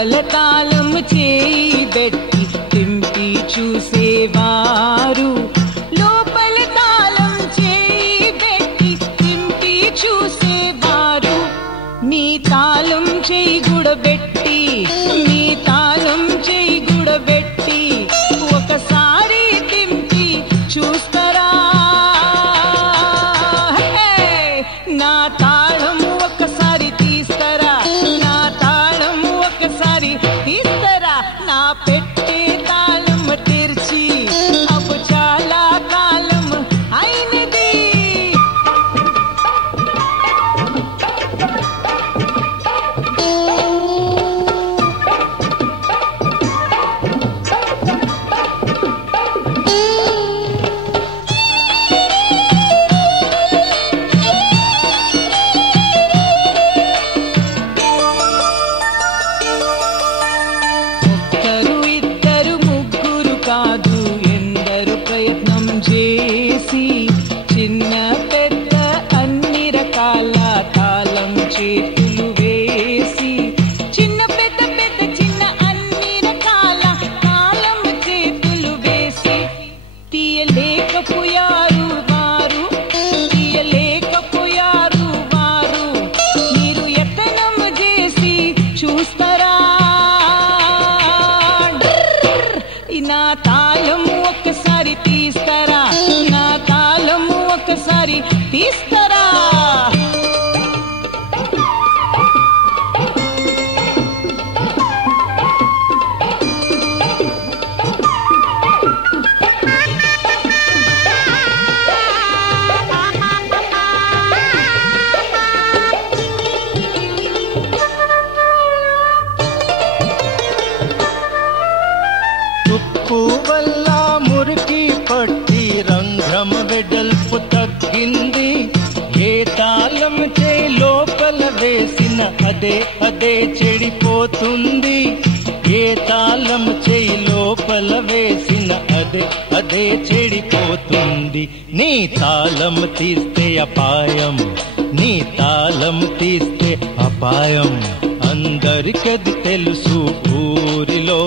లోపల తాళం చేయి పెట్టి తింపి చూసేవారు, లోపల తాళం చేయి పెట్టి తింపి చూసేవారు. నీ తాళం చేయి గుడబెట్టి, నీ తాళం చేయి గుడబెట్టి ఒకసారి తింపి చూస్తారా? నా తాళం ఒకసారి తీస్తారా? నా తాళం ఒకసారి తీస్తారా? నా పెట్టే తాళం తెరిచి అప్పు చాలా కాలం అయినది. చిన్న పెద్ద అన్ని రకాల తాళం చేతులు వేసి, చిన్న పెద్ద పెద్ద చిన్న అన్ని రకాల తాళం చేతులు వేసి తీయలేకపోయారు వారు, తీయలేకపోయారు వారు. మీరు యత్నం చేసి చూస్తారా? నా తాళం ఒక్కసారి తీస్తారా? నా తాళం ఒకసారి తీస్తారా? తుప్పు వల్ల మురికి పట్టి రంధ్రం వెడల్పు తగ్గింది. ఏ తాళం చేయి లోపల వేసిన అదే అదే చెడిపోతుంది. ఏ తాళం చేయి లోపల వేసిన అదే అదే చెడిపోతుంది. నీ తాళం తీస్తే అపాయం, నీ తాళం తీస్తే అపాయం. అందరికది తెలుసు ఊరిలో.